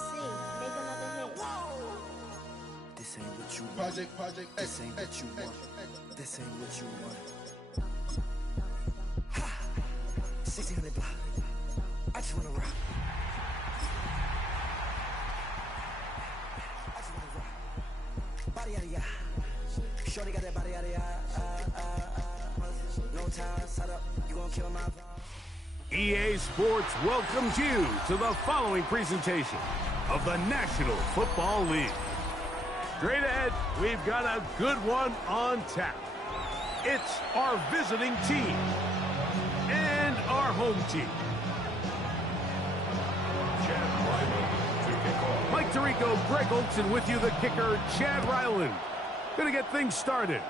C, make another hit. This ain't what you want. Project This ain't what you want. This ain't what you want. Ha! 1600 block. I just wanna rock. I just wanna rock. Body out of ya. Shorty got that body out of ya. No time, set up. You gon' kill my vibe. EA Sports welcomes you to the following presentation of the National Football League. Straight ahead, we've got a good one on tap. It's our visiting team and our home team. Mike Tirico, Greg Olson with you, the kicker, Chad Ryland. Gonna get things started.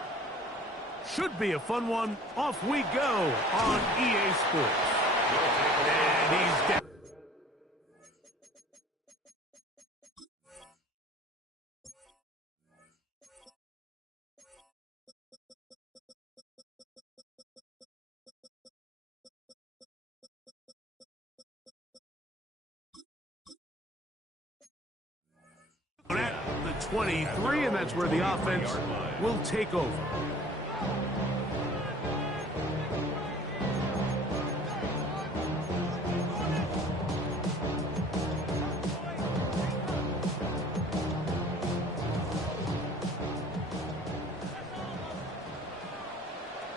Should be a fun one. Off we go on EA Sports. And he's down. At the 23, and that's where the offense will take over.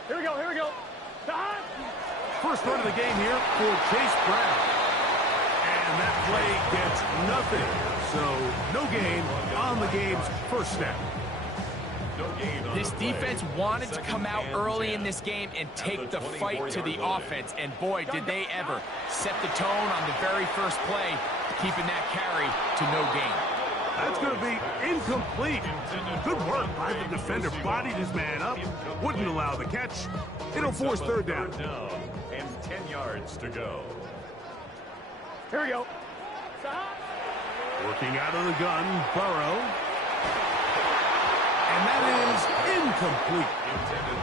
Here we go. First run of the game here for Chase Brown. And that play gets nothing. So no gain on the game's first snap. This defense wanted to come out early in this game and take the fight to the offense. And boy, did they ever set the tone on the very first play, keeping that carry to no gain. That's going to be incomplete. Good work by the defender. Bodied his man up. Wouldn't allow the catch. It'll force third down. And 10 yards to go. Here we go. Working out of the gun, Burrow. And that is incomplete.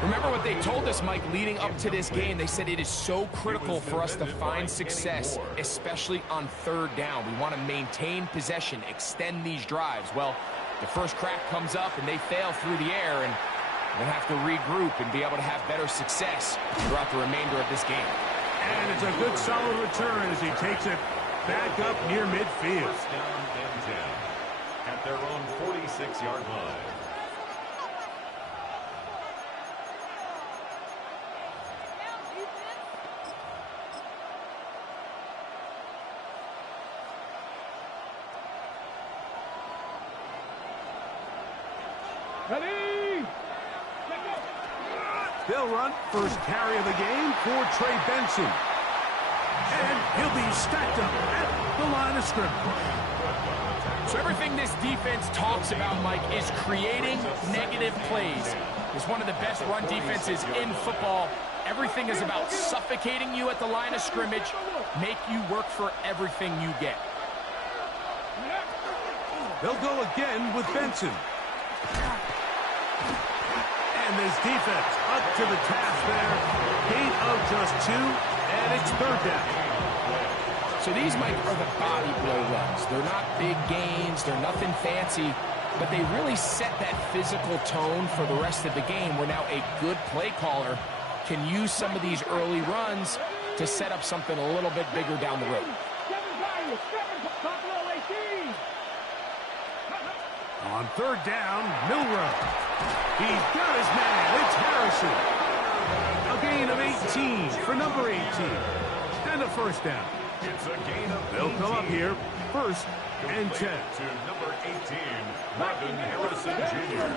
Remember what they told us, Mike, leading up to this game. They said it is so critical for us to find success, especially on third down. We want to maintain possession, extend these drives. Well, the first crack comes up and they fail through the air, and they'll have to regroup and be able to have better success throughout the remainder of this game. And it's a good solid return as he takes it back up near midfield. First down and 10 at their own 46-yard line. Ready? They'll run first carry of the game for Trey Benson. And he'll be stacked up at the line of scrimmage. So everything this defense talks about, Mike, is creating negative plays. It's one of the best run defenses in football. Everything is about suffocating you at the line of scrimmage, make you work for everything you get. They'll go again with Benson. And this defense up to the task there. Gain of just 2, and it's third down. So these, Mike, are the body blow runs. They're not big gains. They're nothing fancy. But they really set that physical tone for the rest of the game where now a good play caller can use some of these early runs to set up something a little bit bigger down the road. On third down, Milrow. He's got his man. It's Harrison. A gain of 18 for number 18. And a first down. It's a gain of 18. They'll come up here, first and 10. To number 18, Madden Harrison Jr.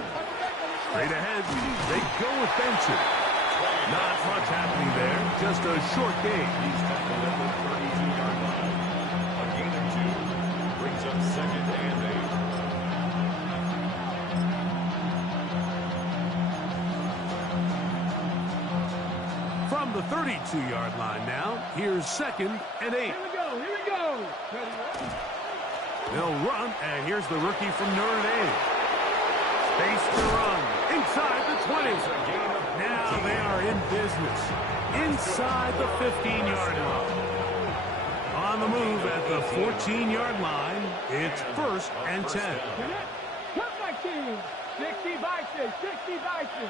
Straight ahead, they go with Benson. Not much happening there, just a short gain. He's tackled at the 32-yard line. A gain of 2 brings up second and 8. From the 32-yard line now, here's second and 8. Here we go. They'll run, and here's the rookie from Notre Dame. Space to run, inside the 20. Now they are in business, inside the 15-yard line. On the move at the 14-yard line. It's 1st and 10. Come back team. 60 Bison, 60 Bison.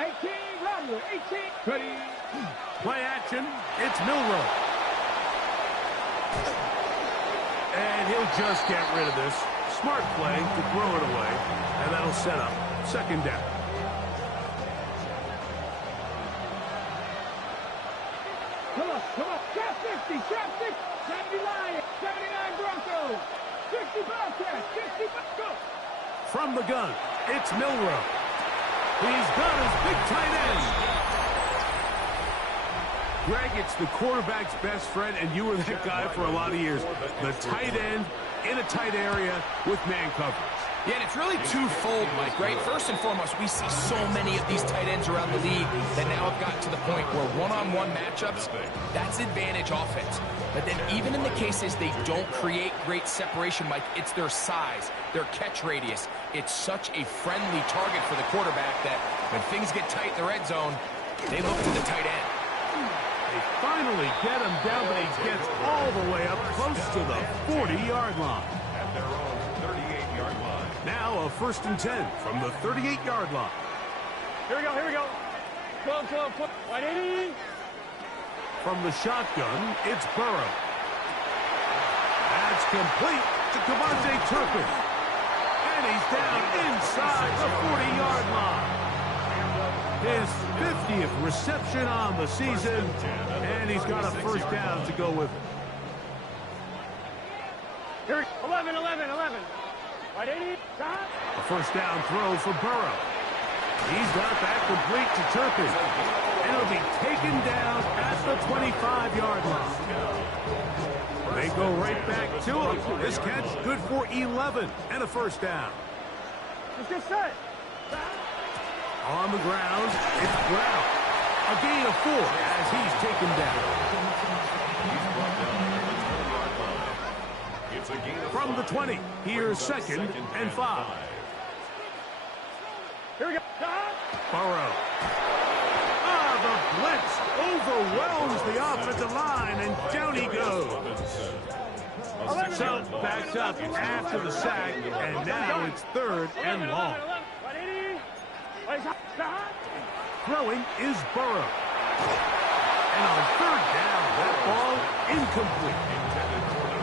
18 Rattler, 18. Ready. Play action. It's Milroe. And he'll just get rid of this. Smart play to throw it away. And that'll set up 2nd down. Come on. Trap 50, trap 60. 70 Lions, 79 Broncos. 60 Bobcats, 60 Broncos. From the gun, it's Milroe. He's got his big tight end. Greg, it's the quarterback's best friend, and you were that guy for a lot of years. The tight end in a tight area with man coverage. Yeah, and it's really twofold, Mike, right? First and foremost, we see so many of these tight ends around the league that now have gotten to the point where one-on-one matchups, that's advantage offense. But then even in the cases they don't create great separation, Mike, it's their size, their catch radius. It's such a friendly target for the quarterback that when things get tight in the red zone, they look to the tight end. They finally get him down, but he gets all the way up close to the 40-yard line. At their own 38-yard line. Now a 1st and 10 from the 38-yard line. Here we go. 12, 180. From the shotgun, it's Burrow. That's complete to Devontae Turpin. And he's down inside the 40-yard line. His 50th reception on the season, and he's got a 1st down to go with it. Here, 11. 180. A 1st down throw for Burrow. He's got that complete to Turpin. And it'll be taken down at the 25-yard line. They go right back to him. This catch good for 11 and a 1st down. Let's get set. On the ground, it's Brown. A gain of 4 as he's taken down. It's a gain of From the 20, here's 2nd and 5. Here we go. Burrow. The blitz overwhelms the offensive line, and down he goes. So, backs up after the sack, and now it's 3rd and long. 180. Throwing is Burrow. And on 3rd down, that ball incomplete.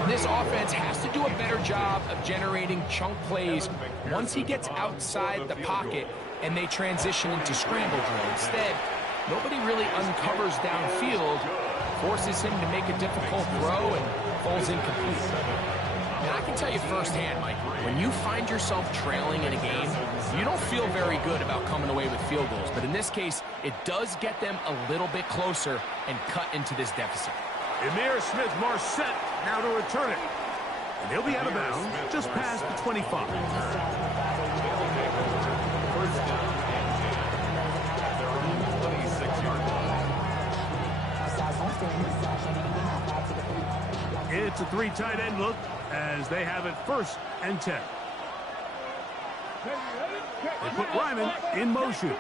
This offense has to do a better job of generating chunk plays once he gets outside the pocket and they transition into scramble drill. Instead, nobody really uncovers downfield, forces him to make a difficult throw, and falls incomplete. And I can tell you firsthand, Mike, when you find yourself trailing in a game, you don't feel very good about coming away with field goals. But in this case, it does get them a little bit closer and cut into this deficit. Emir Smith-Marset now to return it. And he'll be out of bounds just past the 25. It's a 3 tight end look as they have it 1st and 10. They put Ryman in motion.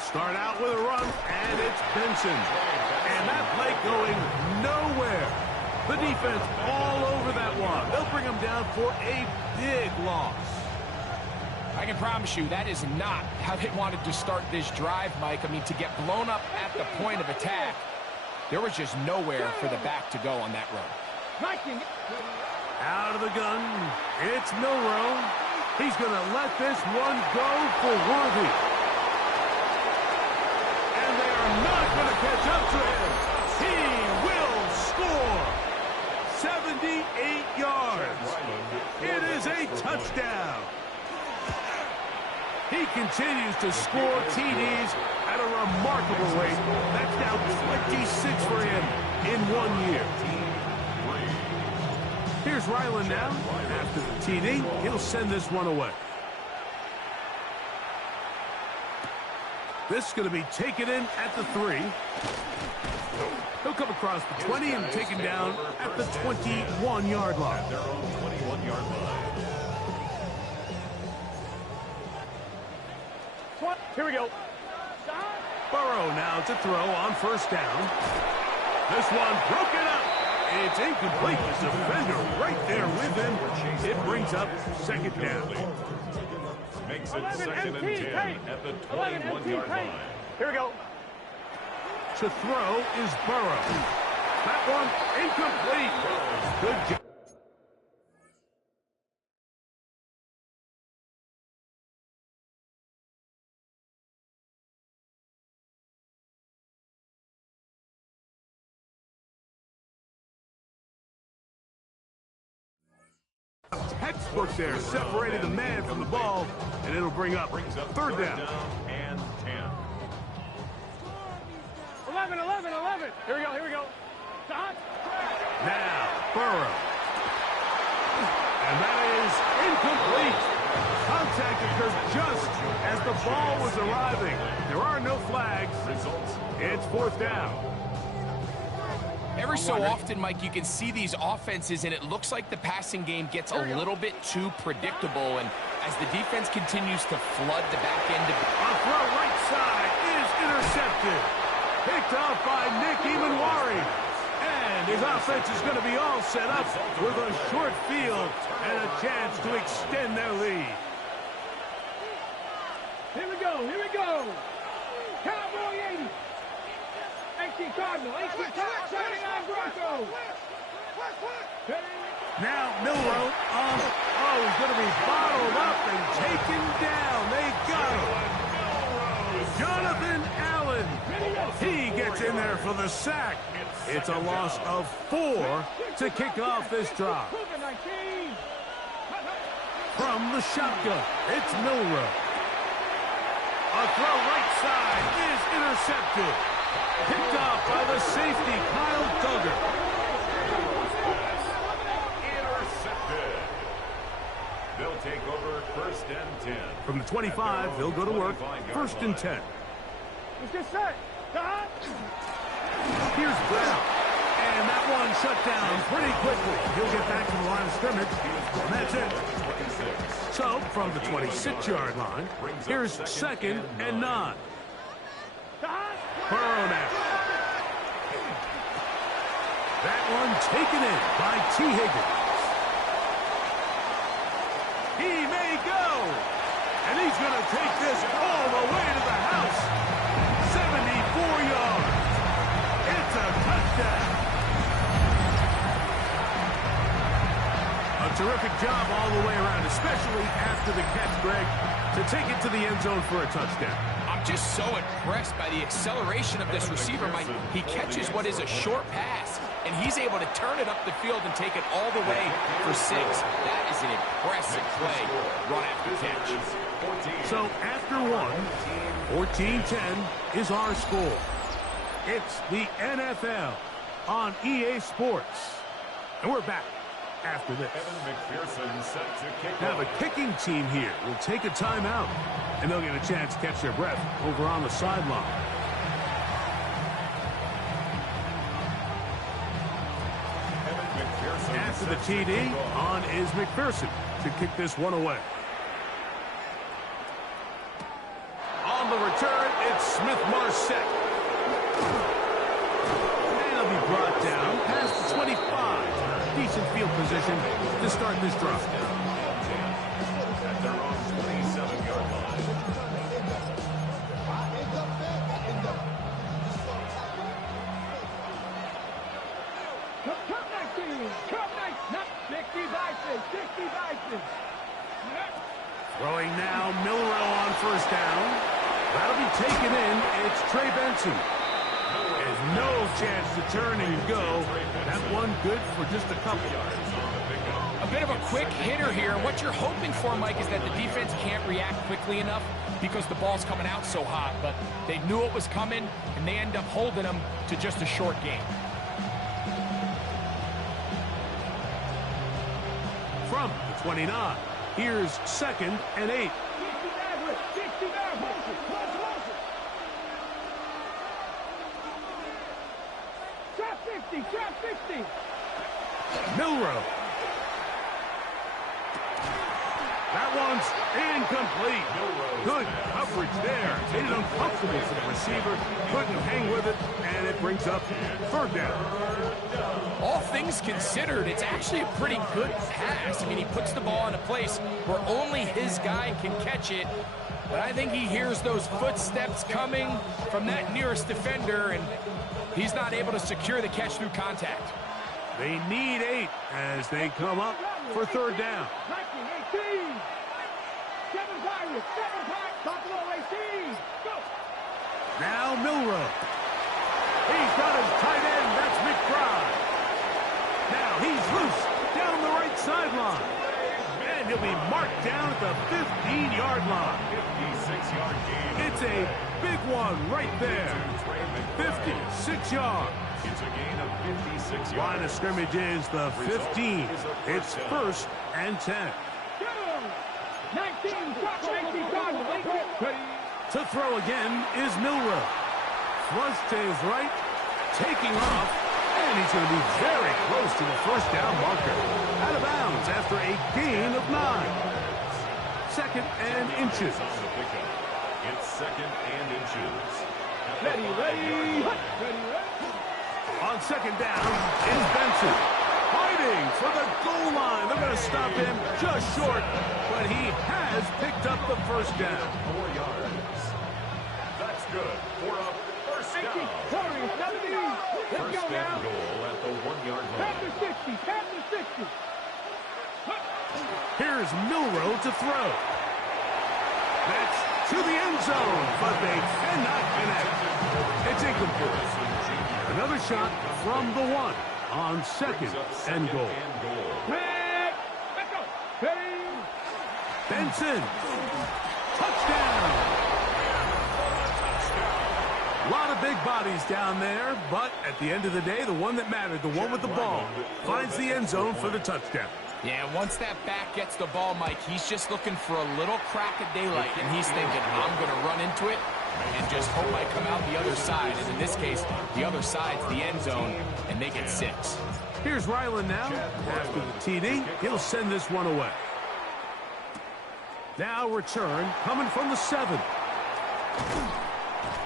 Start out with a run, and it's Benson. And that play going nowhere. The defense all over that one. They'll bring him down for a big loss. I can promise you that is not how they wanted to start this drive, Mike. I mean, to get blown up at the point of attack, there was just nowhere for the back to go on that run. Out of the gun, it's Milroe. He's going to let this one go for Worthy. And they are not going to catch up to him. He will score. 78 yards. It is a touchdown. He continues to score TDs at a remarkable rate. That's now 26 for him in 1 year. Here's Ryland now. After the TD, he'll send this one away. This is going to be taken in at the 3. He'll come across the 20 and taken down at the 21-yard line. their own 21-yard line. Here we go. Burrow now to throw on first down. This one broken up. It's incomplete. The defender right there with him. It brings up second down. Makes it second and 10 at the 21-yard line. Here we go. To throw is Burrow. That one incomplete. Good job. Textbook there, separating the man from the ball, and it'll bring up third down. And 10. 11. Here we go. Stop. Now, Burrow. And that is incomplete. Contact occurred just as the ball was arriving. There are no flags. It's fourth down. Every so often, Mike, you can see these offenses, and it looks like the passing game gets a little bit too predictable. And as the defense continues to flood the back end of A throw right side is intercepted. Picked off by Nick Emanwari. And his offense is going to be all set up with a short field and a chance to extend their lead. Here we go. Cowboy 80. 18 Cardinal, 79 Broncos. Now Milrow on. Oh, he's going to be bottled up and taken down. They got him. Jonathan Allen. He gets in there for the sack. It's a loss of 4 to kick off this drive. From the shotgun, it's Milrow. A throw right side is intercepted. Picked off by the safety, Kyle Duggar. Intercepted. They'll take over first and 10. From the 25, they'll go to work. First and 10. Let's get set. Here's Brown. And that one shut down pretty quickly. He'll get back to the line of scrimmage. And that's it. So, from the 26-yard line, here's second and 9. Burrow now. That one taken in by T. Higgins. He may go. And he's going to take this all the way to the house. 74 yards. It's a touchdown. A terrific job all the way around, especially after the catch, Greg, to take it to the end zone for a touchdown. I'm just so impressed by the acceleration of this receiver, Mike. He catches what is a short pass, and he's able to turn it up the field and take it all the way for 6. That is an impressive play, run after catch. So after one, 14-10 is our score. It's the NFL on EA Sports. And we're back after this. Now the kicking team here will take a timeout, and they'll get a chance to catch their breath over on the sideline. After the TD, on is McPherson to kick this one away. On the return, it's Smith-Marset. And he'll be brought down past the 25. Decent field position to start this drive. At their own 27-yard line. Throwing now, Milrow on first down. That'll be taken in. It's Trey Benson. There's no chance to turn and go. That one good for just a couple. A bit of a quick hitter here. What you're hoping for, Mike, is that the defense can't react quickly enough because the ball's coming out so hot. But they knew it was coming, and they end up holding them to just a short game. From the 29, here's second and 8. Trap 50. Milrow. That one's incomplete. Good coverage there. Made it uncomfortable for the receiver. Couldn't hang with it, and it brings up third down. All things considered, it's actually a pretty good pass. I mean, he puts the ball in a place where only his guy can catch it. But I think he hears those footsteps coming from that nearest defender, and he's not able to secure the catch through contact. They need 8 as they come up for third down. 19, 18. 7 Pirates, 7 Pirates, Buffalo 18. Go. Now Milroe. He's got his tight end. That's McBride. Now he's loose down the right sideline. And he'll be marked down at the 15-yard line. 56-yard gain. It's a big one right there. 56 yards. It's a gain of 56 yards. Line of scrimmage is the 15. It's first and 10. 19, 19, To throw again is Milroe. Thrust to his right, taking off, and he's going to be very close to the first down marker. Out of bounds after a gain of 9. Second and inches. It's second and inches. ready. On second down is Benson. Fighting for the goal line. They're going to stop him just short, but he has picked up the first down. 4 yards. That's good for a first down. Let's First go and now. goal at the 1 yard line. Past the 60, past the 60. Here's Milroe to throw. That's to the end zone, but they cannot connect. It's incomplete. Another shot from the 1 on second and goal. Let's go. Ready. Benson. Touchdown. A lot of big bodies down there, but at the end of the day, the one that mattered, the one with the ball, finds the end zone for the touchdown. Yeah, once that back gets the ball, Mike, he's just looking for a little crack of daylight, and he's thinking, I'm going to run into it and just hope I come out the other side. And in this case, the other side's the end zone, and they get 6. Here's Ryland now. After the TD, he'll send this one away. Now return coming from the 7.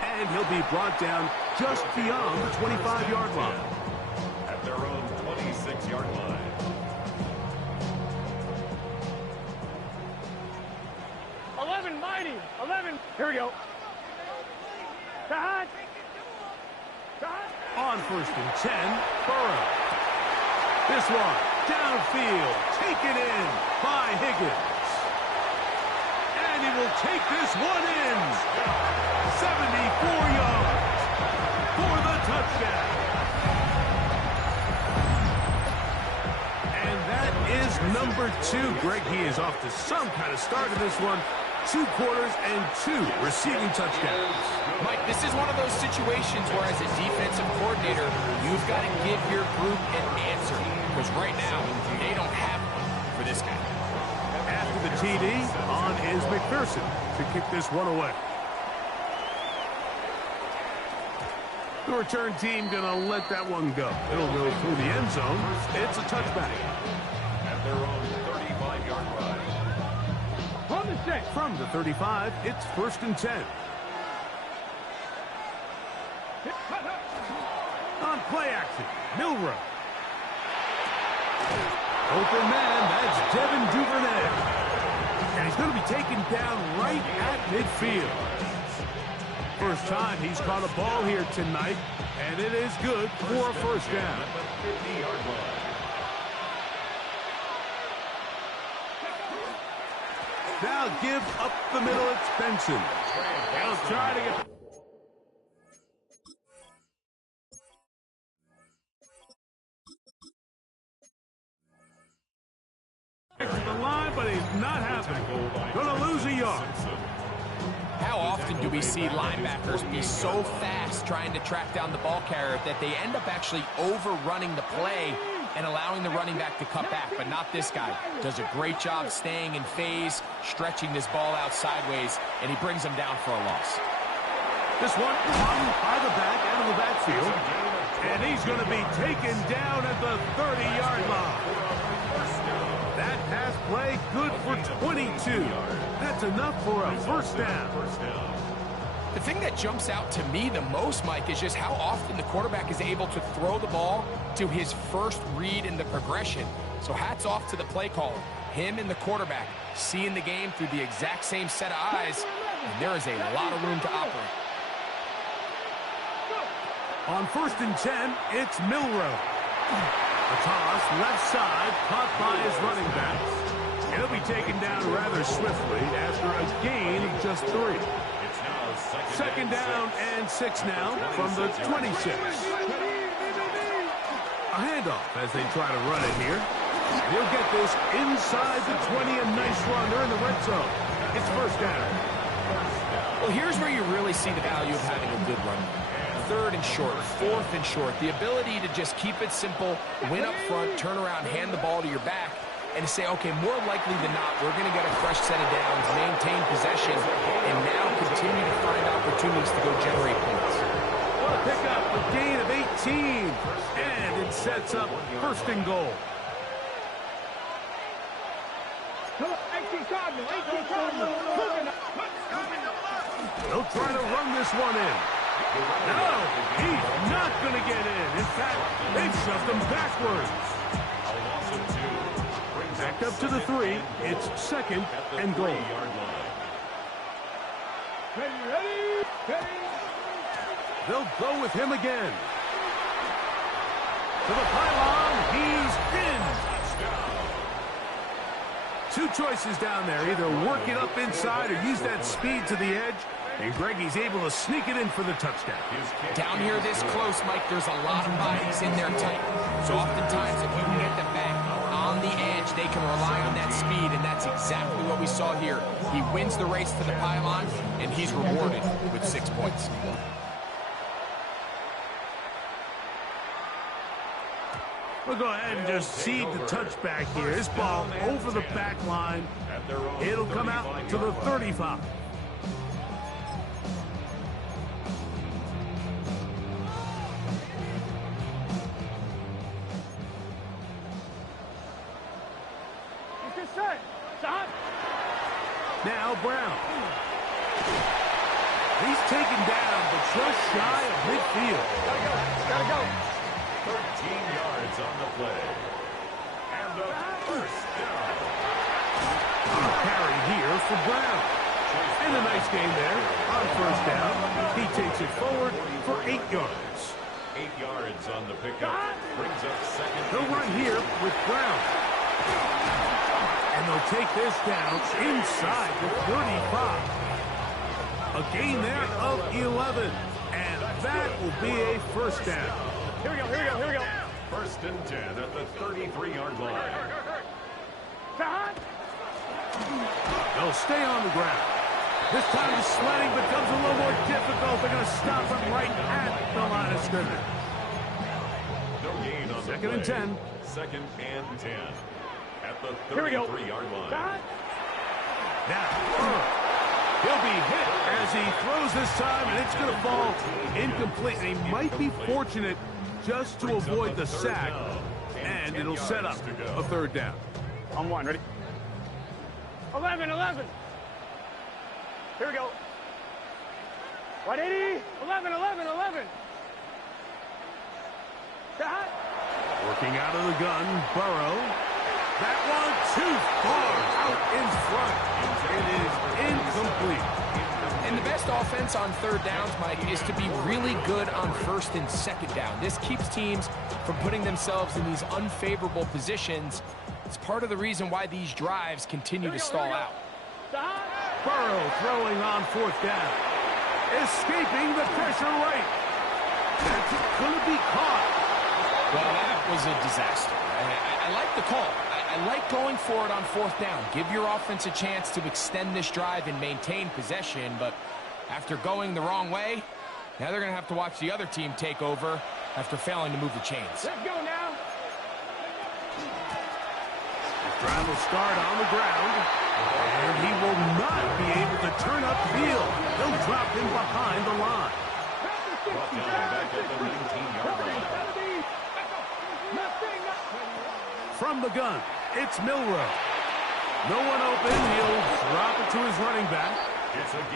And he'll be brought down just beyond the 25-yard line. At their own 26-yard line. 11, mighty. 11. Here we go. Cut. On first and 10, Burrow. This one, downfield, taken in by Higgins. And he will take this one in. 74 yards for the touchdown. And that is number 2. Greg, he is off to some kind of start in this one. 2 quarters and 2 receiving touchdowns. Mike, this is one of those situations where as a defensive coordinator, you've got to give your group an answer. Because right now, they don't have one for this guy. After the TD, on is McPherson to kick this one away. The return team going to let that one go. It'll go through the end zone. It's a touchback. At their own 35-yard line. From the 6. From the 35, it's first and 10. On play action, Milroe. Open man, that's Devin Duvernay. And he's going to be taken down right at midfield. First time he's caught a ball here tonight, and it is good for a first down. At the 50-yard line. Now give up the middle, it's Benson. He'll try to get... the line, but he's not happening. Gonna lose a yard. How often do we see linebackers be so fast trying to track down the ball carrier that they end up actually overrunning the play and allowing the running back to cut back? But not this guy. Does a great job staying in phase, stretching this ball out sideways, and he brings him down for a loss. This one caught by the back out of the backfield, And he's going to be taken down at the 30-yard line. That pass play good for 22. That's enough for a first down. The thing that jumps out to me the most, Mike, is just how often the quarterback is able to throw the ball to his first read in the progression. So hats off to the play caller. Him and the quarterback seeing the game through the exact same set of eyes, and there is a lot of room to operate. On 1st and 10, it's Milrow. A toss, left side, caught by his running backs. And he'll be taken down rather swiftly after a gain of just 3. Second down and 6 now from the 26. A handoff as they try to run it here. He'll get this inside the 20, a nice run. They're in the red zone. It's first down. Well, here's where you really see the value of having a good run. 3rd and short, 4th and short. The ability to just keep it simple, win up front, turn around, hand the ball to your back, and to say, okay, more likely than not, we're going to get a fresh set of downs, maintain possession, and now continue to find opportunities to go generate points. What a pickup, a gain of 18, and it sets up 1st and goal. They'll try to run this one in. No, he's not going to get in. In fact, they've shoved him backwards. Back up to the 3. It's 2nd and goal. Ready. They'll go with him again. To the pylon. He's in. Two choices down there. Either work it up inside or use that speed to the edge. And Greggy's able to sneak it in for the touchdown. Down here this close, Mike, there's a lot of bodies in there tight. So oftentimes, if you can get them back on the edge, they can rely on that speed, and that's exactly what we saw here. He wins the race to the pylon, and he's rewarded with 6 points. We'll go ahead and just cede the touchback here. This ball over the back line. It'll come out to the 35. Now Brown. He's taken down, but just shy of midfield. Gotta go. 13 yards on the play. And the first down. Carry here for Brown. And a nice gain there on 1st down. He takes it forward for 8 yards. 8 yards on the pickup. Brings up 2nd. He'll run here with Brown. And they'll take this down inside the 35. A gain there of 11. And that will be a first down. Here we go. 1st and 10 at the 33-yard line. They'll stay on the ground. This time the sledding becomes a little more difficult. They're going to stop him right at the line of scrimmage. No gain on the 2nd and 10. 2nd and 10 at the Here we go. 33-yard line. Now, he'll be hit as he throws this time, and it's going to fall incomplete. And he might be fortunate just to avoid the sack, and it'll set up a 3rd down. On 1, ready? 11. Here we go. 180. 11. Shot. Working out of the gun, Burrow. That one too far out in front. It is incomplete. And the best offense on 3rd downs, Mike, is to be really good on 1st and 2nd down. This keeps teams from putting themselves in these unfavorable positions. It's part of the reason why these drives continue to stall out. Burrow throwing on 4th down. Escaping the pressure right. That's going to be caught. Well, that was a disaster. I like the call. I like going for it on 4th down. Give your offense a chance to extend this drive and maintain possession, but after going the wrong way, now they're going to have to watch the other team take over after failing to move the chains. Let's go now. His drive will start on the ground, and he will not be able to turn upfield. They'll drop him behind the line. Brought down back at the 19-yard line. From the gun, it's Milroe. No one open. He'll drop it to his running back.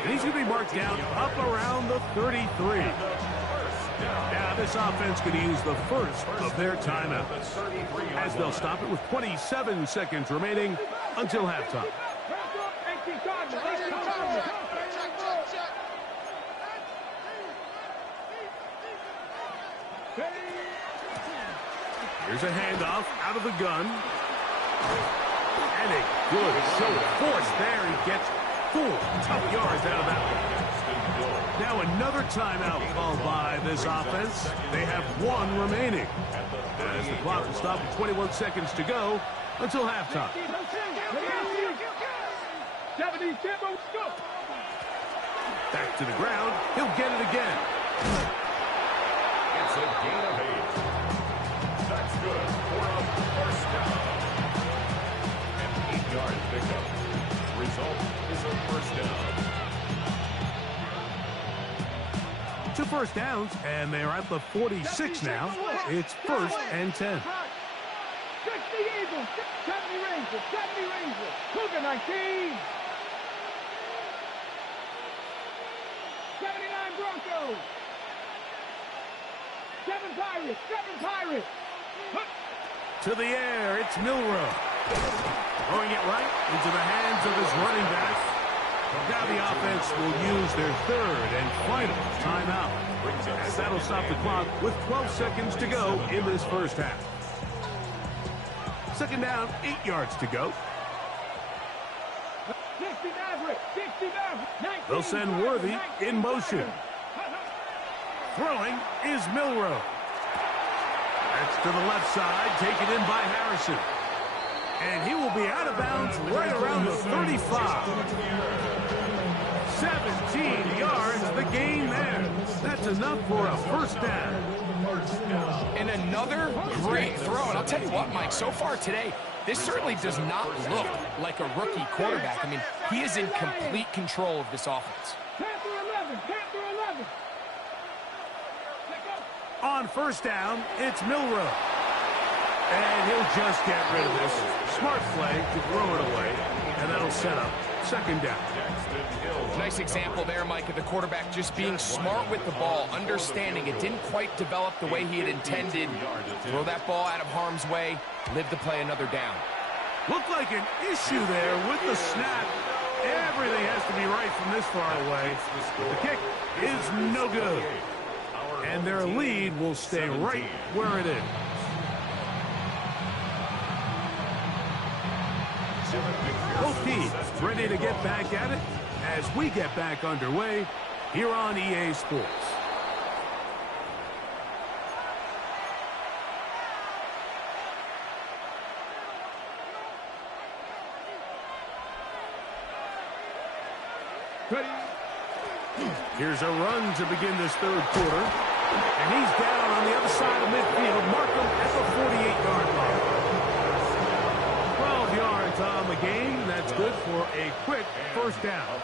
And he's going to be marked down up around the 33. Now, this offense could use the first of their timeouts, as they'll stop it with 27 seconds remaining until halftime. Here's a handoff out of the gun. And a good show of force there. He gets 4 tough yards out of that one. Now another timeout called by this offense. They have 1 remaining, as the clock will stop with 21 seconds to go until halftime. Back to the ground. He'll get it again. It's a gain of 8. That's good for a first down. An 8-yard pickup. Result is a first down. 2 first downs, and they're at the 46 now. It's 1st and 10. 60 Eagles, 70 Rangers, 70 Rangers, Cougar 19. 79 Broncos. 7 Pirates, 7 Pirates. To the air, it's Milroe. Throwing it right into the hands of his running back. Now the offense will use their 3rd and final timeout, as that'll stop the clock with 12 seconds to go in this first half. 2nd down, 8 yards to go. 60 Maverick, 60 Maverick. They'll send Worthy in motion. Throwing is Milroe. That's to the left side, taken in by Harrison. And he will be out of bounds right around the 35. 17 yards, the gain there. That's enough for a first down. And another great throw. And I'll tell you what, Mike, so far today, this certainly does not look like a rookie quarterback. I mean, he is in complete control of this offense. Panther 11, Panther 11. On first down, it's Milroe. And he'll just get rid of this. Smart play to throw it away. And that'll set up 2nd down. Nice example there, Mike, of the quarterback just being smart with the ball, understanding it didn't quite develop the way he had intended. Throw that ball out of harm's way, live to play another down. Looked like an issue there with the snap. Everything has to be right from this far away. The kick is no good. And their lead will stay right where it is. Both teams ready to get back at it as we get back underway here on EA Sports. Here's a run to begin this 3rd quarter. And he's down on the other side of midfield. Markham at the 48-yard line. 12 yards on the game. That's good for a quick first down.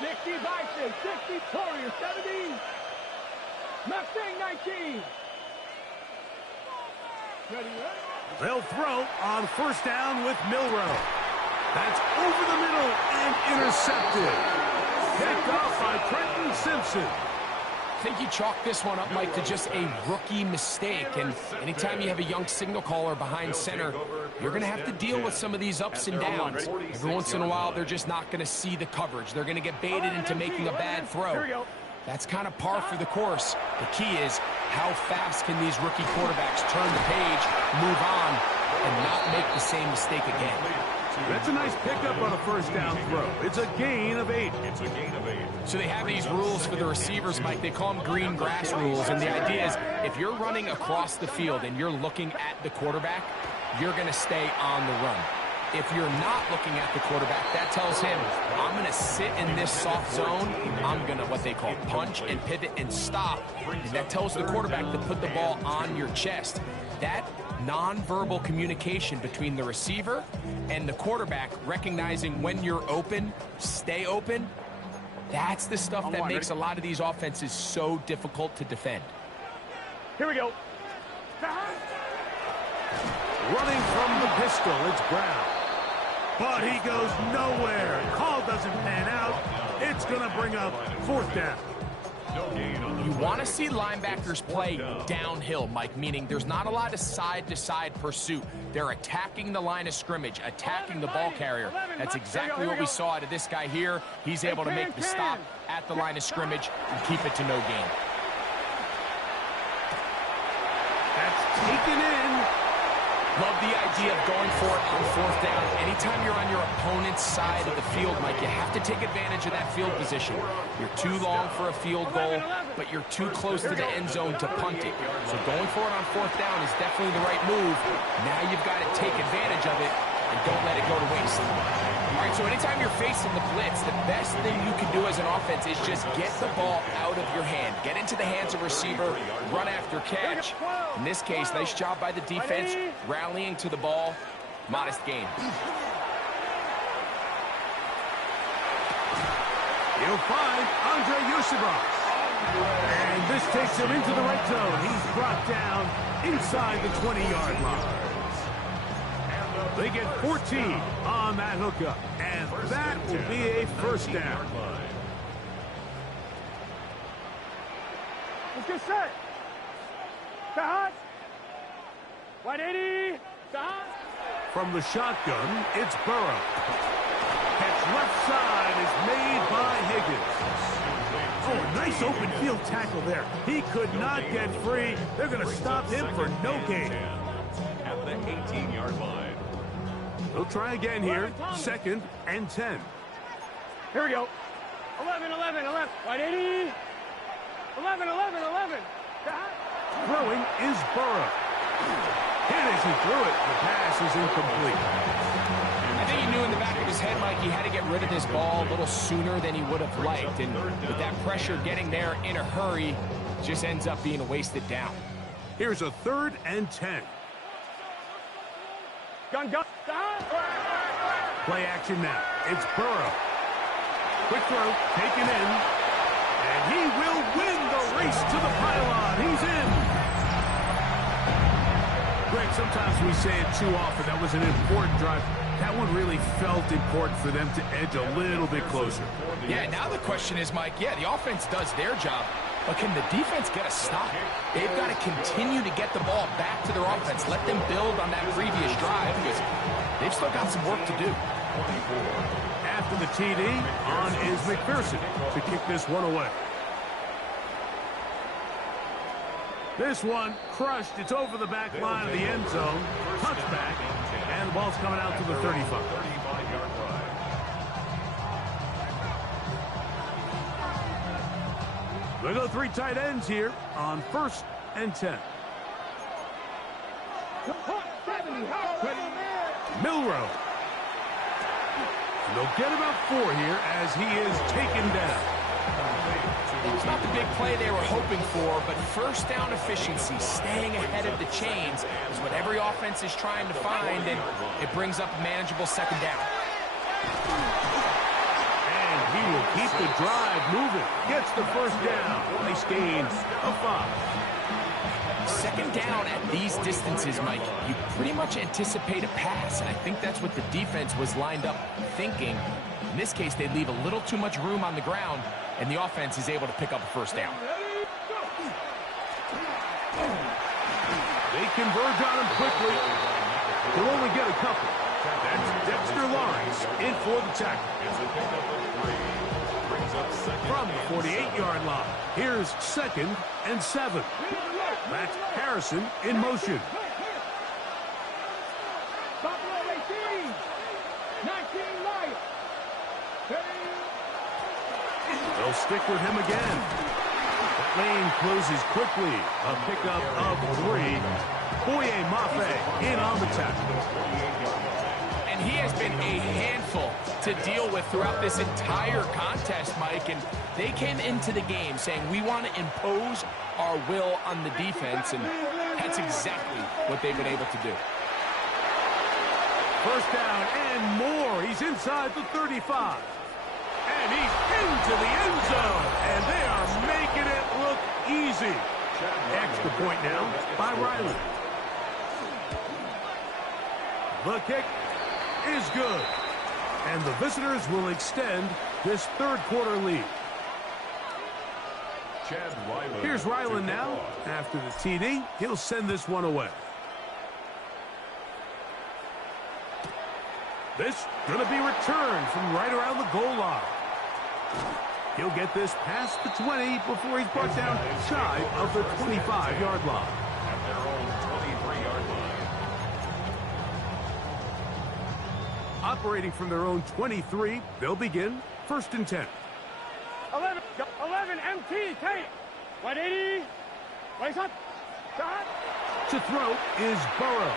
60 Bison, 60 Warriors, 70. Mustang 19. They'll throw on first down with Milroe. That's over the middle and intercepted. Picked off by Trenton Simpson. I think you chalk this one up, Mike, to just a rookie mistake. And anytime you have a young signal caller behind center, you're going to have to deal with some of these ups and downs. Every once in a while, they're just not going to see the coverage. They're going to get baited into making a bad throw. That's kind of par for the course. The key is how fast can these rookie quarterbacks turn the page, move on, and not make the same mistake again. That's a nice pickup on a first down throw. It's a gain of 8. It's a gain of 8. So they have these rules for the receivers, Mike. They call them green grass rules. And the idea is if you're running across the field and you're looking at the quarterback, you're going to stay on the run. If you're not looking at the quarterback, that tells him, I'm going to sit in this soft zone. I'm going to what they call punch and pivot and stop. And that tells the quarterback to put the ball on your chest. That nonverbal communication between the receiver and the quarterback, recognizing when you're open, stay open, That's the stuff that makes a lot of these offenses so difficult to defend. Here we go. Running from the pistol, it's Brown. But he goes nowhere. Call doesn't pan out. It's going to bring up fourth down. You want to see linebackers play downhill, Mike, meaning there's not a lot of side-to-side pursuit. They're attacking the line of scrimmage, attacking the ball carrier. That's exactly what we saw out of this guy here. He's able to make the stop at the line of scrimmage and keep it to no gain. That's taken in. Love the idea of going for it on fourth down. Anytime you're on your opponent's side of the field, Mike, you have to take advantage of that field position. You're too long for a field goal, but you're too close to the end zone to punt it. So going for it on fourth down is definitely the right move. Now you've got to take advantage of it and don't let it go to waste. All right, so anytime you're facing the blitz, the best thing you can do as an offense is just get the ball out of your hand. Get into the hands of receiver, run after catch. In this case, nice job by the defense, rallying to the ball. Modest gain. He'll find Andre Yusibov. And this takes him into the red zone. He's brought down inside the 20-yard line. They get 14 on that hookup, and that will be a first down. Let's get set. Hot. 180. Hot. From the shotgun, it's Burrow. Catch left side is made by Higgins. Oh, a nice open field tackle there. He could not get free. They're going to stop him for no gain. At the 18-yard line. He'll try again here. 2nd and 10. Here we go. 11, 11, 11. 180. 11, 11, 11. Throwing is Burrow. Hit as he threw it. The pass is incomplete. I think he knew in the back of his head, Mike, he had to get rid of this ball a little sooner than he would have liked. And with that pressure getting there in a hurry, just ends up being a wasted down. Here's a 3rd and 10. Gun. Play action now. It's Burrow. Quick throw, taken in. And he will win the race to the pylon. He's in. Greg, sometimes we say it too often. That was an important drive. That one really felt important for them to edge a little bit closer. Yeah, now the question is, Mike, yeah, the offense does their job, but can the defense get a stop? They've got to continue to get the ball back to their offense. Let them build on that previous drive because they've still got some work to do. After the TD, on is McPherson to kick this one away. This one crushed. It's over the back line of the end zone. Touchback. And the ball's coming out to the 35. They go 3 tight ends here on 1st and 10. Milrow. And they'll get about 4 here as he is taken down. It's not the big play they were hoping for, but first down efficiency, staying ahead of the chains, is what every offense is trying to find, and it brings up a manageable 2nd down. And he will keep the drive moving. Gets the first down. Nice gain of 5. 2nd down at these distances, Mike, you pretty much anticipate a pass, and I think that's what the defense was lined up thinking. In this case, they leave a little too much room on the ground, and the offense is able to pick up a first down. They converge on him quickly. They'll only get a couple. That's Dexter Lawrence in for the tackle. From the 48-yard line, here's 2nd and 7. That's Harrison in motion. They'll stick with him again. That lane closes quickly. A pickup of 3. Boye Mafe in on the tackle. And he has been a handful to deal with throughout this entire contest, Mike. And they came into the game saying, we want to impose our will on the defense. And that's exactly what they've been able to do. First down and more. He's inside the 35. And he's into the end zone. And they are making it look easy. Extra point now by Riley. The kick is good. And the visitors will extend this third quarter lead. Here's Ryland now. After the TD, he'll send this one away. This going to be returned from right around the goal line. He'll get this past the 20 before he's brought down shy of the 25-yard line. At their own 23-yard line. Operating from their own 23, they'll begin 1st and 10. 11 MT, take 180. Race up. Shot. To throw is Burrow.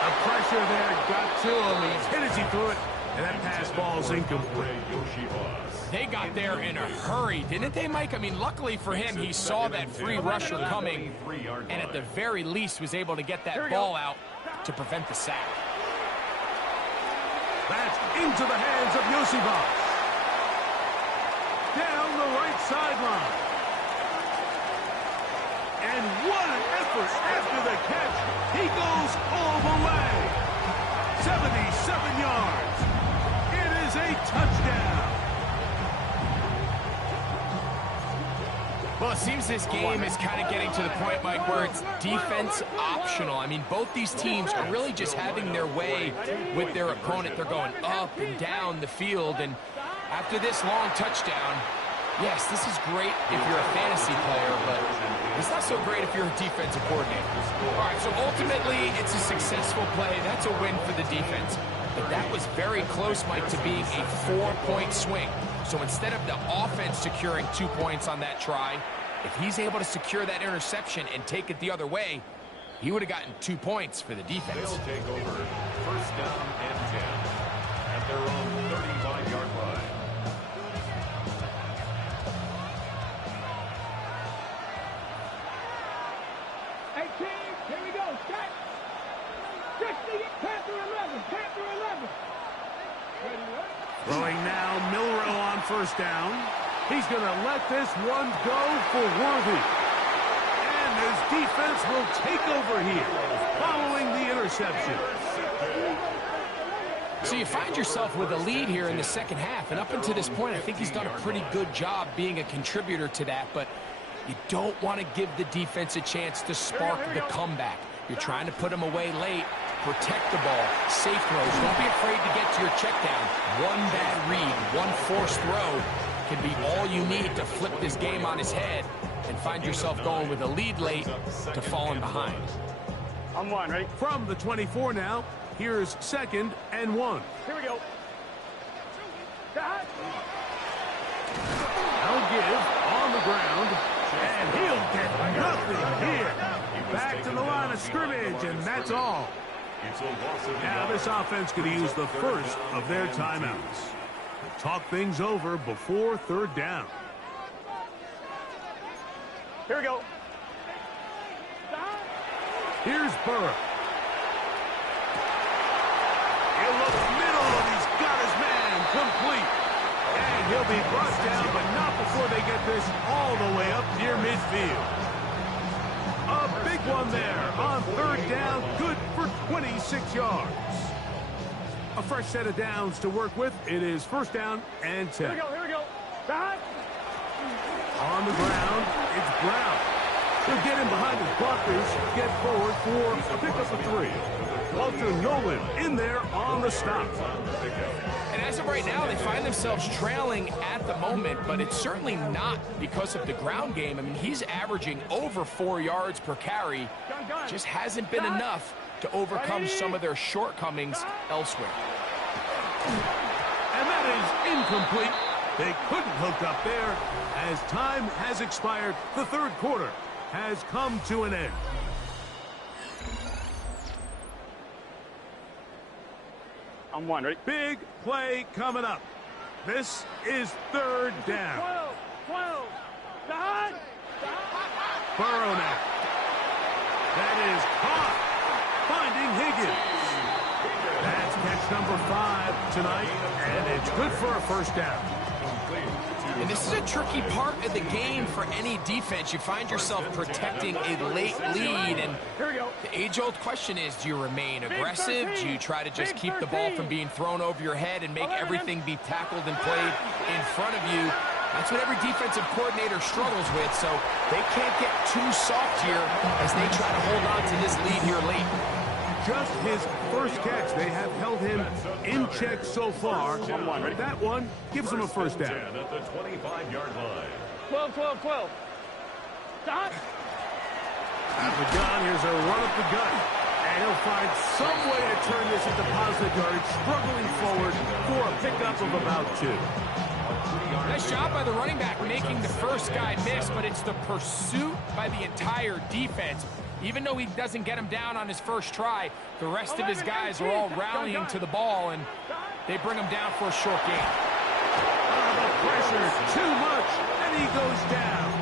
The pressure there got to him. He's hit as he threw it, and that pass ball's incomplete. They got there in a hurry, didn't they, Mike? I mean, luckily for him, he saw that free rusher coming, and at the very least was able to get that ball out to prevent the sack. That's into the hands of Yosibas. Down the right sideline. And what an effort after the catch. He goes all the way. 77 yards. It is a touchdown. Well, it seems this game is kind of getting to the point, Mike, where it's defense optional. I mean, both these teams are really just having their way with their opponent. They're going up and down the field, and after this long touchdown, yes, this is great if you're a fantasy player, but it's not so great if you're a defensive coordinator. All right, so ultimately, it's a successful play. That's a win for the defense. But that was very close, Mike, to being a 4-point swing. So instead of the offense securing 2 points on that try, if he's able to secure that interception and take it the other way, he would have gotten 2 points for the defense. They'll take over 1st down and 10 at their own 35-yard line. Here we go. Set. 60. Panther 11. Panther 11. Throwing now, Milrow on 1st down. He's going to let this one go for Worthy. And his defense will take over here following the interception. So you find yourself with a lead here in the second half, and up until this point, I think he's done a pretty good job being a contributor to that, but you don't want to give the defense a chance to spark the comeback. You're trying to put them away late, protect the ball, safe throws. Don't be afraid to get to your check down. One bad read, one forced throw can be all you need to flip this game on its head and find yourself going with a lead late to falling behind. I'm one, ready? From the 24 now, here's 2nd and 1. Here we go. Shot. I'll give on the ground, and he'll get nothing here. Back to the line of scrimmage, and that's all. Now this offense could use the first of their timeouts. Talk things over before 3rd down. Here we go. Here's Burrow. He'll look middle, and he's got his man complete. And he'll be brought down, but not before they get this all the way up near midfield. A big one there on 3rd down, good for 26 yards. A fresh set of downs to work with. It is 1st down and 10. Here we go. Shot. On the ground, it's Brown. He'll get in behind his blockers, get forward for a pickup of 3. Walter Nolan in there on the stop. And as of right now, they find themselves trailing at the moment, but it's certainly not because of the ground game. I mean, he's averaging over 4 yards per carry. Just hasn't been enough to overcome some of their shortcomings elsewhere. And that is incomplete. They couldn't hook up there. As time has expired, the 3rd quarter has come to an end. I'm one, ready? Big play coming up. This is 3rd down. 12. Shot. Burrow now. That is caught. Finding Higgins. That's catch number 5 tonight, and it's good for a first down. And this is a tricky part of the game for any defense. You find yourself protecting a late lead, and the age-old question is, do you remain aggressive? Do you try to just keep the ball from being thrown over your head and make everything be tackled and played in front of you? That's what every defensive coordinator struggles with, so they can't get too soft here as they try to hold on to this lead here late. Just his first catch. They have held him in check so far. That one gives him a first down. At the 25-yard line. 12, 12, 12. Stop. Out of the gun, here's a run up the gut. And he'll find some way to turn this into positive yardage, struggling forward for a pickup of about 2. Nice job by the running back making the first guy miss, but it's the pursuit by the entire defense. Even though he doesn't get him down on his first try, the rest of his guys are all rallying to the ball, and they bring him down for a short gain. The pressure, too much, and he goes down.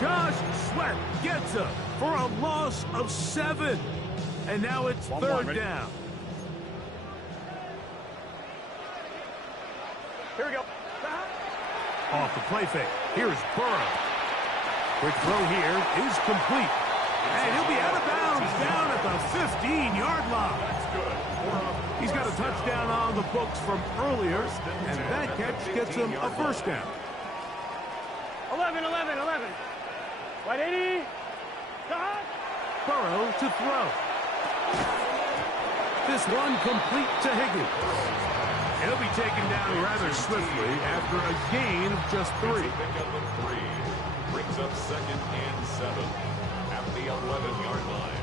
Josh Sweat gets him for a loss of 7. And now it's third down. Here we go. Off the play fake. Here's Burrow. Quick throw here is complete. And he'll be out of bounds down at the 15-yard line. He's got a touchdown on the books from earlier, and that catch gets him a first down. 11, 11, 11. Right, 80. Stop. Burrow to throw. This one complete to Higgins. He'll be taken down rather swiftly after a gain of just 3. Pickup of 3. Brings up 2nd and 7 at the 11-yard line.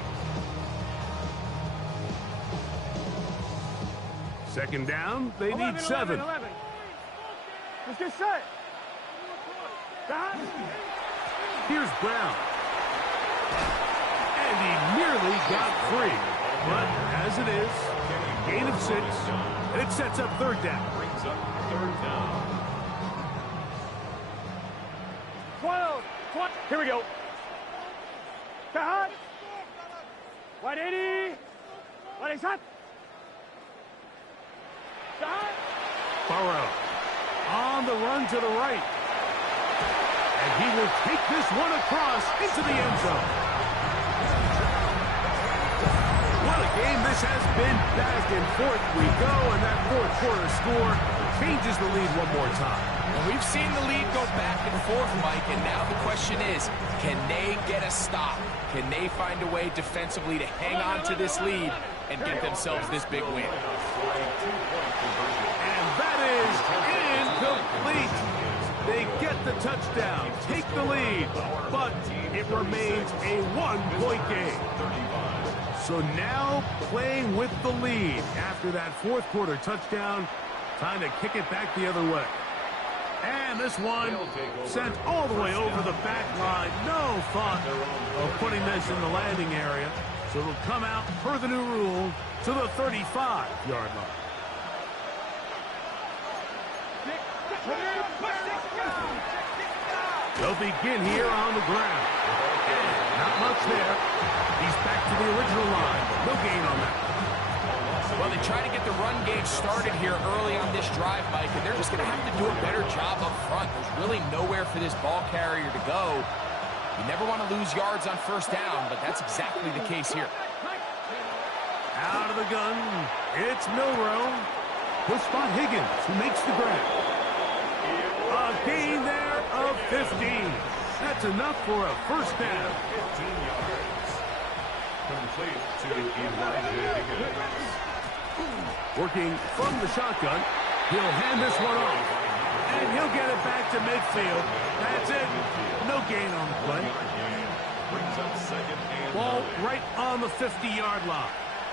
Second down, they 11, need 7. 11, 11. Let's get set. Stop. Here's Brown. And he nearly got free. But as it is, gain of 6, and it sets up third down. Brings up 3rd down. 12, 20. Here we go. Cut. 180. 180. Stop. Burrow on the run to the right. And he will take this one across into the end zone. What a game this has been. Back and forth we go, and that fourth quarter score changes the lead one more time. Well, we've seen the lead go back and forth, Mike, and now the question is, can they get a stop? Can they find a way defensively to hang on to this lead and get themselves this big win? And that is incomplete. They get the touchdown, take the lead, but it remains a one-point game. So now playing with the lead after that fourth quarter touchdown, time to kick it back the other way. And this one sent all the way over the back line. No thought of putting this in the landing area. So it'll come out per the new rule to the 35-yard line. They'll begin here on the ground. And not much there. He's back to the original line. No gain on that. Well, they try to get the run game started here early on this drive, Mike, and they're just going to have to do a better job up front. There's really nowhere for this ball carrier to go. You never want to lose yards on first down, but that's exactly the case here. Out of the gun, it's Milrow. He'll spot Higgins, who makes the grab. A gain there of 15. That's enough for a first down. 15 yards. Complete to Elijah Higgins. Working from the shotgun, he'll hand this one off. And he'll get it back to midfield. That's it. No gain on the play. Brings up 2nd and Ball right on the 50-yard line.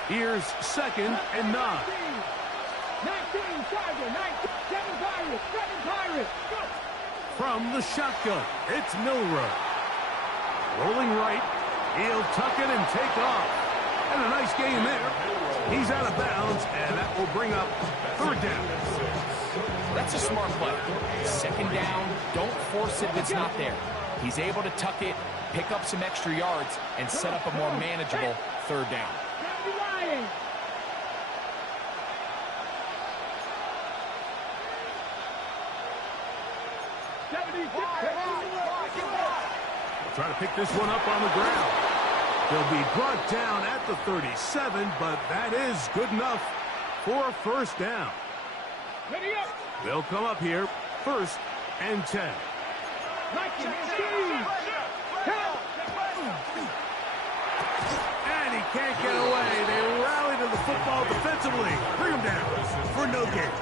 Here's 2nd and 9. 19, Charger, 19, 7 Pirates, 7 Pirates. Go. From the shotgun, it's Milrow. Rolling right, he'll tuck it and take off. And a nice gain there. He's out of bounds, and that will bring up third down. That's a smart play. 2nd down, don't force it if it's not there. He's able to tuck it, pick up some extra yards, and set up a more manageable third down. Try to pick this one up on the ground. They'll be brought down at the 37, but that is good enough for a first down. They'll come up here, 1st and 10. And he can't get away. They rally to the football defensively. Bring him down for no gain.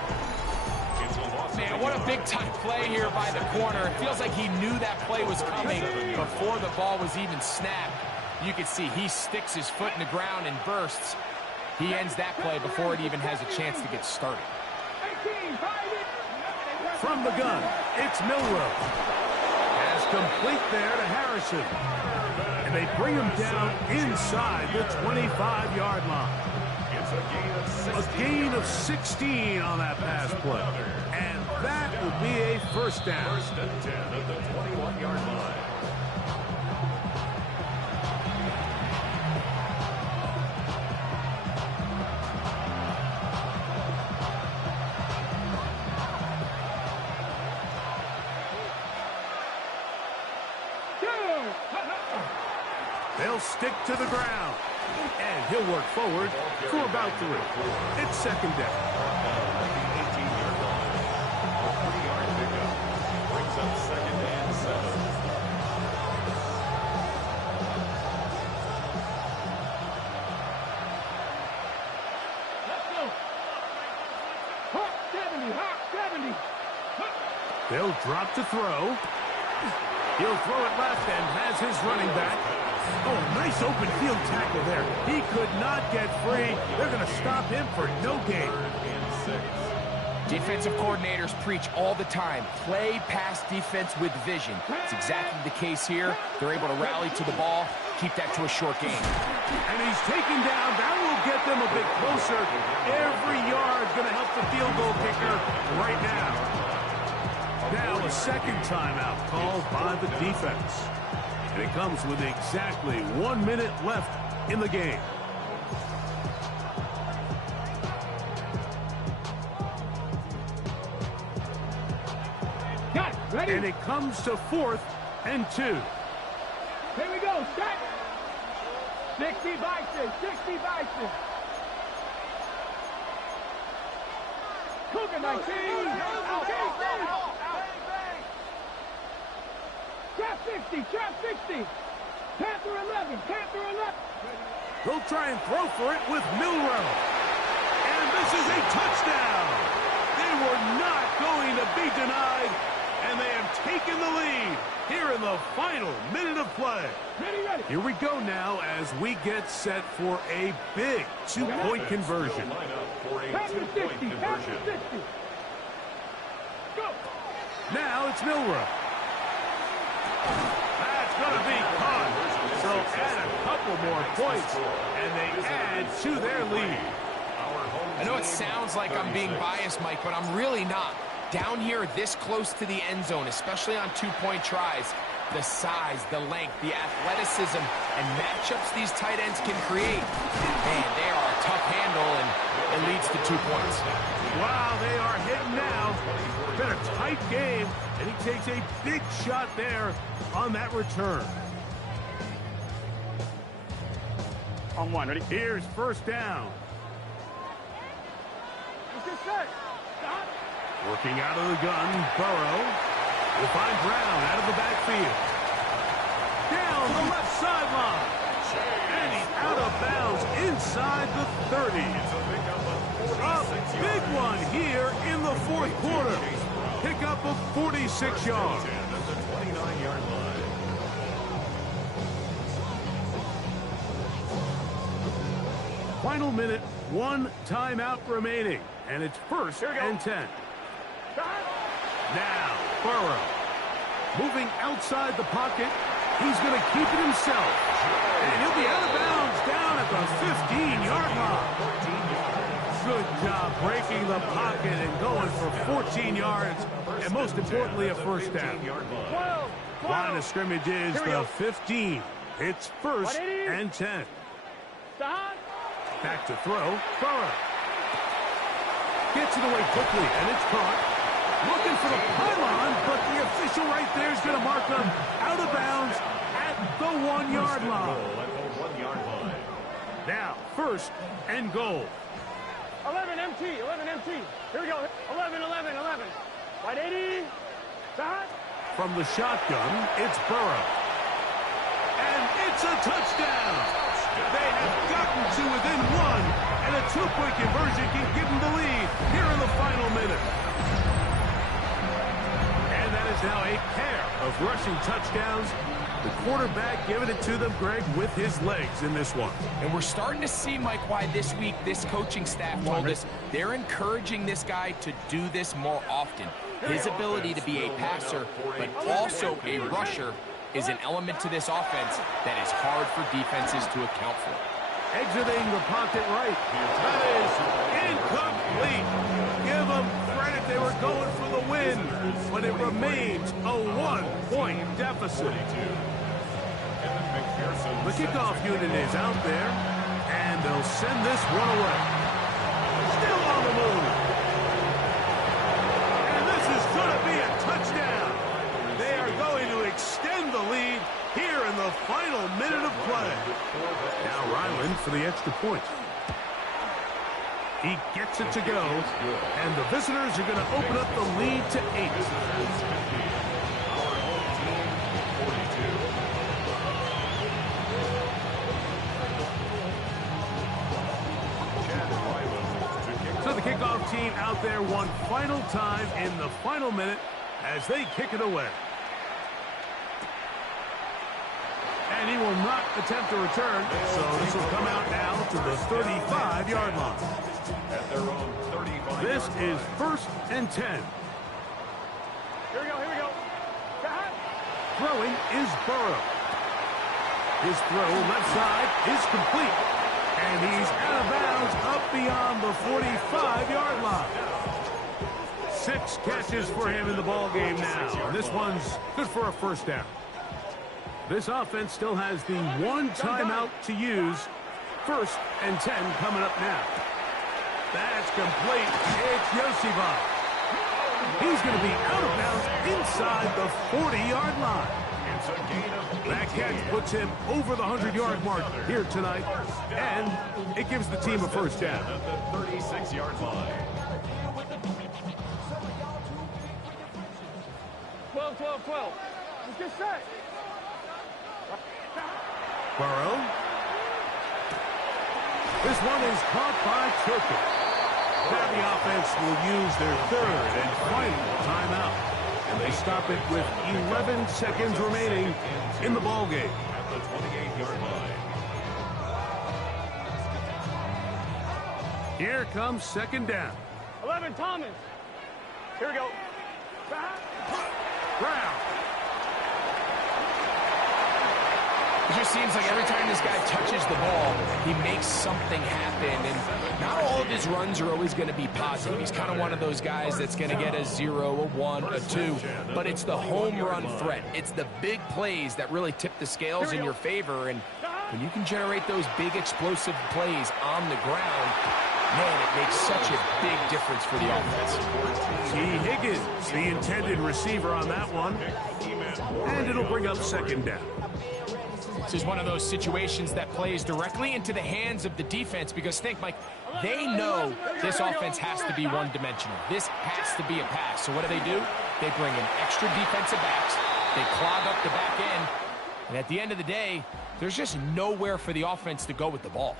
Man, what a big-time play here by the corner. It feels like he knew that play was coming before the ball was even snapped. You can see he sticks his foot in the ground and bursts. He ends that play before it even has a chance to get started. From the gun, it's Milrow. Pass complete there to Harrison. And they bring him down inside the 25-yard line. A gain of 16 on that pass play. And that will be a first down. 1st and 10 at the 21-yard line. They'll stick to the ground. And he'll work forward for about 3. It's 2nd down. At the 18-yard line. A 3-yard pickup. Brings up 2nd and 7. Let's go. Hawk 70, Hawk 70. They'll drop to throw. He'll throw it left and has his running back. Oh, nice open field tackle there. He could not get free. They're going to stop him for no gain. 3rd and 6. Defensive coordinators preach all the time, play pass defense with vision. It's exactly the case here. They're able to rally to the ball, keep that to a short gain. And he's taken down. That will get them a bit closer. Every yard going to help the field goal kicker right now. Now a 2nd timeout called by the defense. And it comes with exactly 1 minute left in the game. Got it. Ready? And it comes to 4th and 2. Here we go. Set. 60 Bison. 60 Bison. Cougar 19. Trap 60. Trap 60. Panther 11. Panther 11. They'll try and throw for it with Milrow. And this is a touchdown. They were not going to be denied, and they have taken the lead here in the final minute of play. Ready, ready. Here we go now as we get set for a big 2-point conversion. Line up for a Panther 60. 2-point Panther conversion. 60. Go. Now it's Milrow. That's going to be caught. So add a couple more points, and they add to their lead. I know it sounds like I'm being biased, Mike, but I'm really not. Down here this close to the end zone, especially on 2-point tries, the size, the length, the athleticism, and matchups these tight ends can create. Man, they are a tough handle, and it leads to 2 points. Wow, they are hitting now. Been a tight game, and he takes a big shot there on that return. On 1, ready? Here's 1st down. What's this set? Stop. Working out of the gun, Burrow will find Brown out of the backfield. Down the left sideline. And he's out of bounds inside the 30. A big one here in the 4th quarter. Pick up of 46 yards. At the 29-yard line. Final minute, 1 timeout remaining. And it's 1st and 10. Now, Burrow. Moving outside the pocket. He's going to keep it himself. And he'll be out of bounds down at the 15-yard line. Good job breaking the pocket and going for 14 yards. And most importantly, a first down. Line of scrimmage is the 15. It's 1st and 10. Back to throw. Burrow. Gets it away quickly, and it's caught. Looking for the pylon, but the official right there is going to mark them out of bounds at the 1-yard line. At the 1-yard line. Now, first and goal. 11 MT. Here we go. 11. Wide 80. Stop. From the shotgun, it's Burrow. And it's a touchdown. They have gotten to within one, and a 2-point conversion can give them the lead here in the final minute. And that is now a pair of rushing touchdowns. The quarterback giving it to them, Greg, with his legs in this one. And we're starting to see, Mike, why this week this coaching staff told us they're encouraging this guy to do this more often. His ability to be a passer, but also a rusher, is an element to this offense that is hard for defenses to account for. Exiting the pocket right. That is incomplete. Give them credit. They were going for the win, but it remains a 1-point deficit. The kickoff unit is out there, and they'll send this one away. Still on the move. And this is going to be a touchdown. They are going to extend the lead here in the final minute of play. Now Ryland for the extra point. He gets it to go, and the visitors are going to open up the lead to 8. So the kickoff team out there one final time in the final minute as they kick it away. And he will not attempt to return, so this will come out now to the 35-yard line. At their own 35. This is 1st and 10. Here we go. Stop. Throwing is Burrow. His throw left side is complete. And he's out of bounds up beyond the 45-yard line. 6 catches for him in the ballgame now. This one's good for a first down. This offense still has the 1 timeout to use. 1st and 10 coming up now. That's complete. It's Yosibov. He's going to be out of bounds inside the 40-yard line. It's a gain of 18. That catch puts him over the 100-yard mark here tonight, and it gives the team a first down. At the 36-yard line. 12. Let's get set. Burrow. This one is caught by Turkey. Now the offense will use their 3rd and final timeout. And they stop it with 11 seconds remaining in the ballgame. At the 28-yard line. Here comes 2nd down. 11, Thomas. Here we go. Stop. Brown. It just seems like every time this guy touches the ball, he makes something happen. And not all of his runs are always going to be positive. He's kind of one of those guys that's going to get a 0, a 1, a 2. But it's the home run threat. It's the big plays that really tip the scales in your favor. And when you can generate those big explosive plays on the ground, man, it makes such a big difference for the offense. T. Higgins, the intended receiver on that one. And it'll bring up 2nd down. This is one of those situations that plays directly into the hands of the defense because, think, Mike, they know this offense has to be one-dimensional. This has to be a pass. So what do? They bring in extra defensive backs. They clog up the back end. And at the end of the day, there's just nowhere for the offense to go with the ball.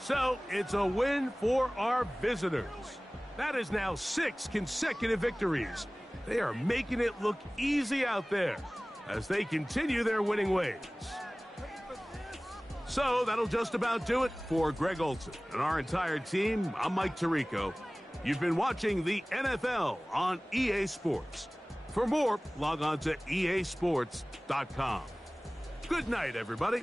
So it's a win for our visitors. That is now 6 consecutive victories. They are making it look easy out there as they continue their winning ways. So that'll just about do it for Greg Olson and our entire team. I'm Mike Tirico. You've been watching the NFL on EA Sports. For more, log on to easports.com. Good night, everybody.